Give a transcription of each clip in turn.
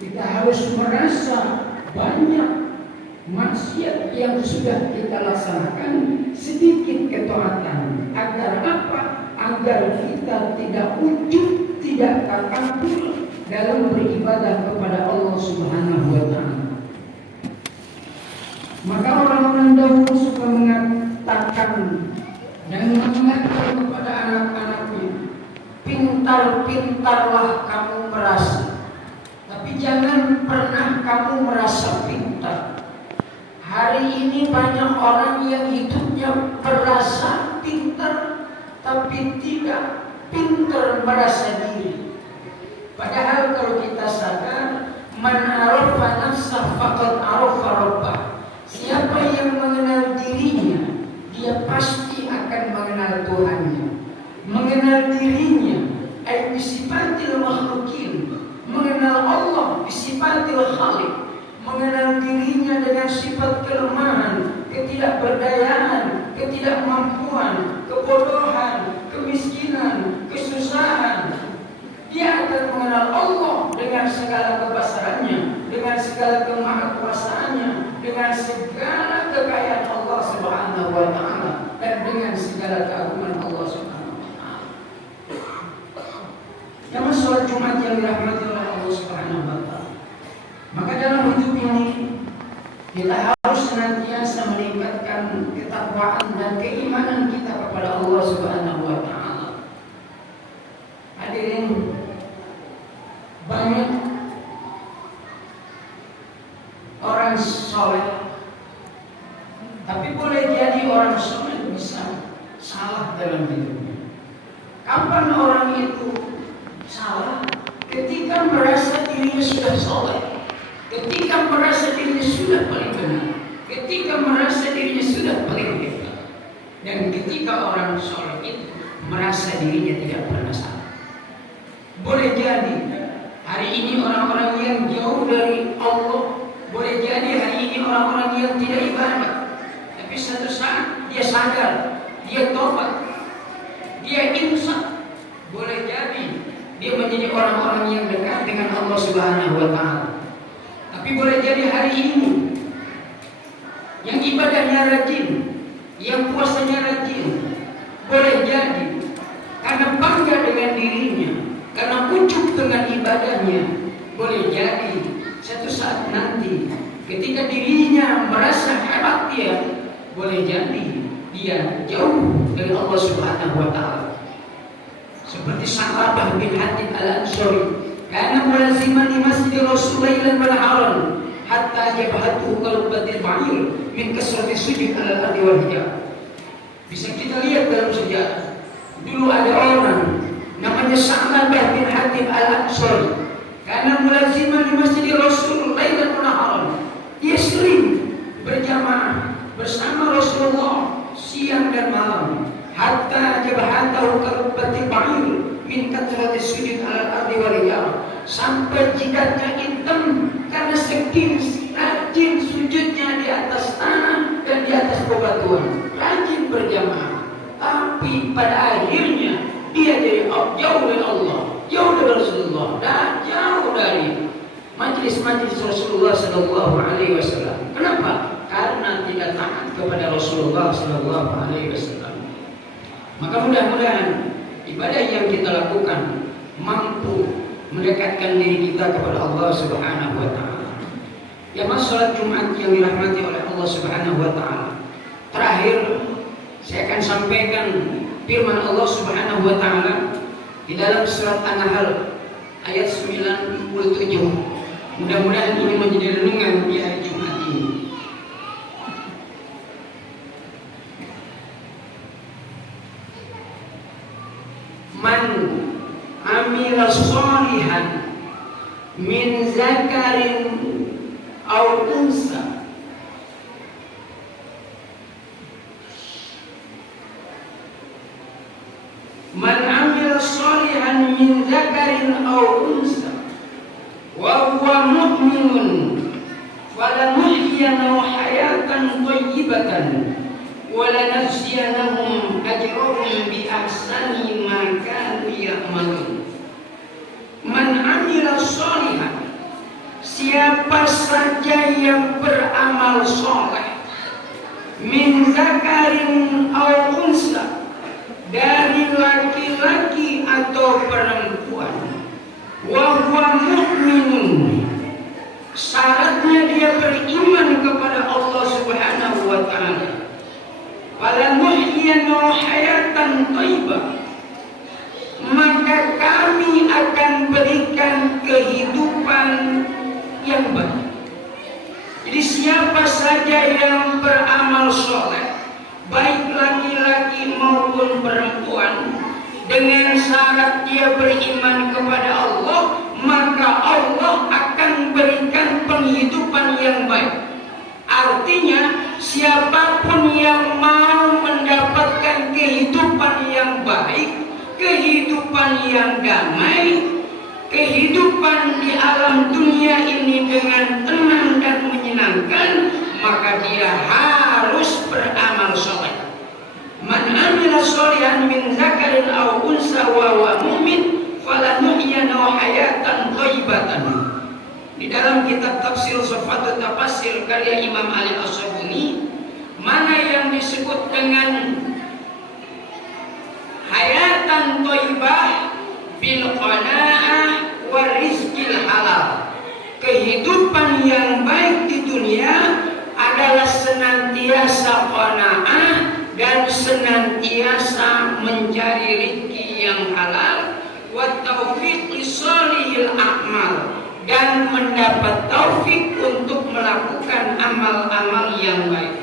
Kita harus merasa banyak maksiat yang sudah kita laksanakan, sedikit ketaatan. Agar apa? Agar kita tidak ujub, tidak takabur dalam beribadah kepada Allah Subhanahu wa Ta'ala. Maka orang-orang dahulu suka mengatakan dan mengingatkan kepada anak-anaknya, pintar-pintarlah kamu merasa, tapi jangan pernah kamu merasa pintar. Hari ini banyak orang yang hidupnya merasa pintar, tapi tidak pintar merasa diri. Padahal kalau kita sadar, man arafa nafsah faqad arafa rabbah. Siapa yang mengenal dirinya, dia pasti akan mengenal Tuhannya. Mengenal dirinya, bisifatil makhlukin. Mengenal Allah, bisifatil khaliq. Mengenal dirinya dengan sifat kelemahan, ketidakberdayaan, ketidakmampuan, kebodohan, kemiskinan, kesusahan. Dia akan mengenal Allah dengan segala kebesarannya, dengan segala kemahakuasaannya, dengan segala kekayaan Allah Subhanahu wa Ta'ala, dan dengan segala keagungan Allah Subhanahu wa Ta'ala. Jamaah sholat Jumat yang dirahmati oleh Allah Subhanahu wa Ta'ala. Maka dalam hidup ini kita harus senantiasa meningkatkan ketakwaan dan keimanan kita kepada Allah Subhanahu wa Ta'ala. Hadirin, banyak orang soleh, tapi boleh jadi orang soleh bisa salah dalam hidupnya. Kapan orang itu salah? Ketika merasa dirinya sudah soleh, ketika merasa dirinya sudah paling benar, ketika merasa dirinya sudah paling hebat, dan ketika orang soleh itu merasa dirinya tidak pernah salah. Boleh jadi hari ini orang-orang yang jauh dari Allah, boleh jadi hari ini orang-orang yang tidak ibadah, tapi satu saat dia sadar, dia tobat, dia insaf. Boleh jadi dia menjadi orang-orang yang dekat dengan Allah Subhanahu wa Ta'ala. Tapi boleh jadi hari ini yang ibadahnya rajin, yang puasanya rajin, boleh jadi karena bangga dengan dirinya, karena ujub dengan ibadahnya, boleh jadi satu saat nanti ketika dirinya merasa hebat dia, boleh jadi dia jauh dari Allah Subhanahu wa Ta'ala. Seperti Sa'labah bin Hatib al-Ansari, karena mulaziman di masjid Rasulullah wal haram hatta jabhatuhu qalbatil ba'ir min kasrati sujud ala al-ardi wal hijab. Bisa kita lihat dalam sejarah, dulu ada orang namanya Sa'labah bin Hatib al-Ansari, karena mulaziman di masjid Rasulullah wal haram, dia sering berjamaah bersama Rasulullah siang dan malam. Hatta jabhatahu kalbati ba'ir min katrati sujud ala ardi wal hijab, sampai jidatnya hitam karena saking rajin sujudnya di atas tanah dan di atas bebatuan, rajin berjamaah. Tapi pada akhirnya dia jadi jauh dari Allah, jauh dari Rasulullah, dan jauh dari majlis-majlis Rasulullah Sallallahu Alaihi Wasallam. Kenapa? Karena tidak taat kepada Rasulullah Sallallahu Alaihi Wasallam. Maka mudah-mudahan ibadah yang kita lakukan mampu mendekatkan diri kita kepada Allah Subhanahu wa Ta'ala. Ya, salat Jumat yang dirahmati oleh Allah Subhanahu wa Ta'ala. Terakhir saya akan sampaikan firman Allah Subhanahu wa Ta'ala di dalam surat An-Nahl ayat 97. Mudah-mudahan ini menjadi renungan di hari Jumat ini. Man amila sholihan min zakarin aw unsa man amila sholihan min zakarin aw unsa wa huwa mu'minun falanuhyiyanahu hayatan thayyibatan walanajziyanahum ajrahum bi ahsani ma kanu ya'malun. Man amila sholihan, siapa saja yang beramal soleh min zakarin aw unsa, dari laki-laki atau perempuan, wa huwa mu'minun, syaratnya dia beriman kepada Allah Subhanahu wa taala, falanuhyiyanahu hayatan thayyibah, maka kami akan berikan kehidupan yang baik. Jadi siapa saja yang beramal soleh, baik laki-laki maupun perempuan, dengan syarat dia beriman kepada Allah, maka Allah akan berikan penghidupan yang baik. Artinya siapapun yang mau mendapatkan kehidupan yang baik, kehidupan yang damai, kehidupan di alam dunia ini dengan tenang dan menyenangkan, maka dia harus beramal soleh. Man amila sholihan min zakarin aw unsa wa huwa mu'min falanuhyiyanahu hayatan thayyibatan. Di dalam kitab tafsir Sifatul Tafsir karya Imam Ali As-Sabuni, mana yang disebut dengan hayatan thayyibah bil qanaah wa rizqil halal, kehidupan yang baik di dunia adalah senantiasa qanaah dan senantiasa mencari rezeki yang halal, wa taufiq lisolihil a'mal, dan mendapat taufik untuk melakukan amal-amal yang baik.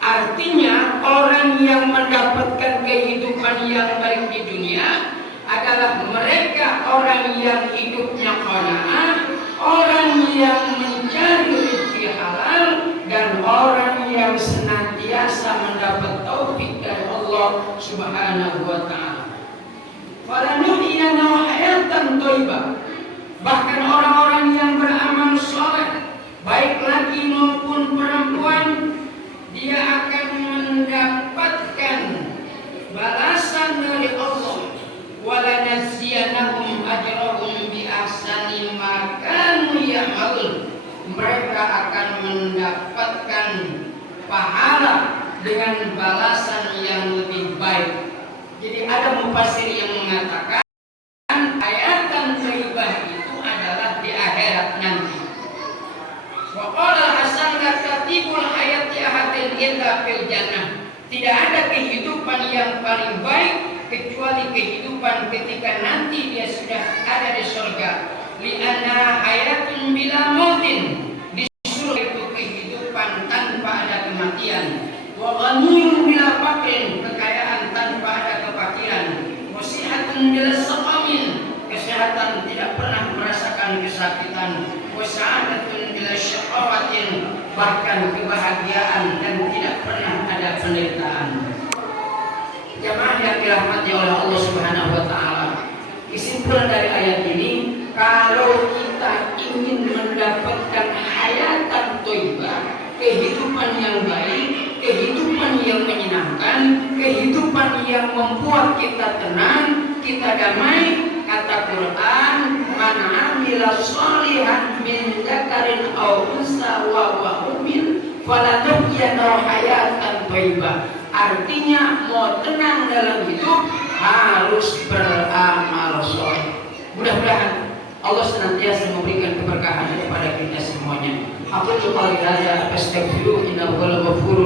Artinya orang yang mendapatkan kehidupan yang baik di dunia adalah mereka orang yang hidupnya qanaah, orang yang mencari rezeki halal, dan orang yang senantiasa mendapat taufik dari Allah Subhanahu wa taala. Falanuhyiyanahu hayatan thayyibah. Bahkan orang-orang yang beramal soleh, baik laki maupun perempuan, dia akan mendapatkan balasan dari Allah. Walanajziyanahum ajrahum bi ahsani ma kanu ya'malun. Mereka akan mendapatkan pahala dengan balasan yang lebih baik. Jadi ada mufassir yang mengatakan hayatan thayyibah itu adalah di akhirat nanti. Wa qala Hasan katibul hayati ahadin illa fil jannah. Tidak ada kehidupan yang paling baik kecuali kehidupan ketika nanti dia sudah ada di surga. Li'anna hayatun bila mautin, di surga itu kehidupan tanpa ada kematian. Wa ghaniyun bila faqrin, kekayaan tanpa ada kefakiran. Wa sihatun bila saqamin, kesehatan tidak pernah merasakan kesakitan. Wa sa'adatun bila syaqawatin, bahkan kebahagiaan dan tidak pernah ada penderitaan. Jamaah yang dirahmati oleh Allah Subhanahu wa taala, kesimpulan dari ayat ini, kalau kita ingin mendapatkan hayatan thayyibah, kehidupan yang baik, kehidupan yang menyenangkan, kehidupan yang membuat kita tenang, kita damai, kata Quran, man amila sholihan min dzakarin aw unsa wa huwa mu'min falanuhyiyanahu hayatan thayyibah. Artinya mau tenang dalam hidup harus beramal soleh. Mudah-mudahan Allah senantiasa memberikan keberkahan kepada kita semuanya. Aku coba lihat astaghfirullah innahu ghafurur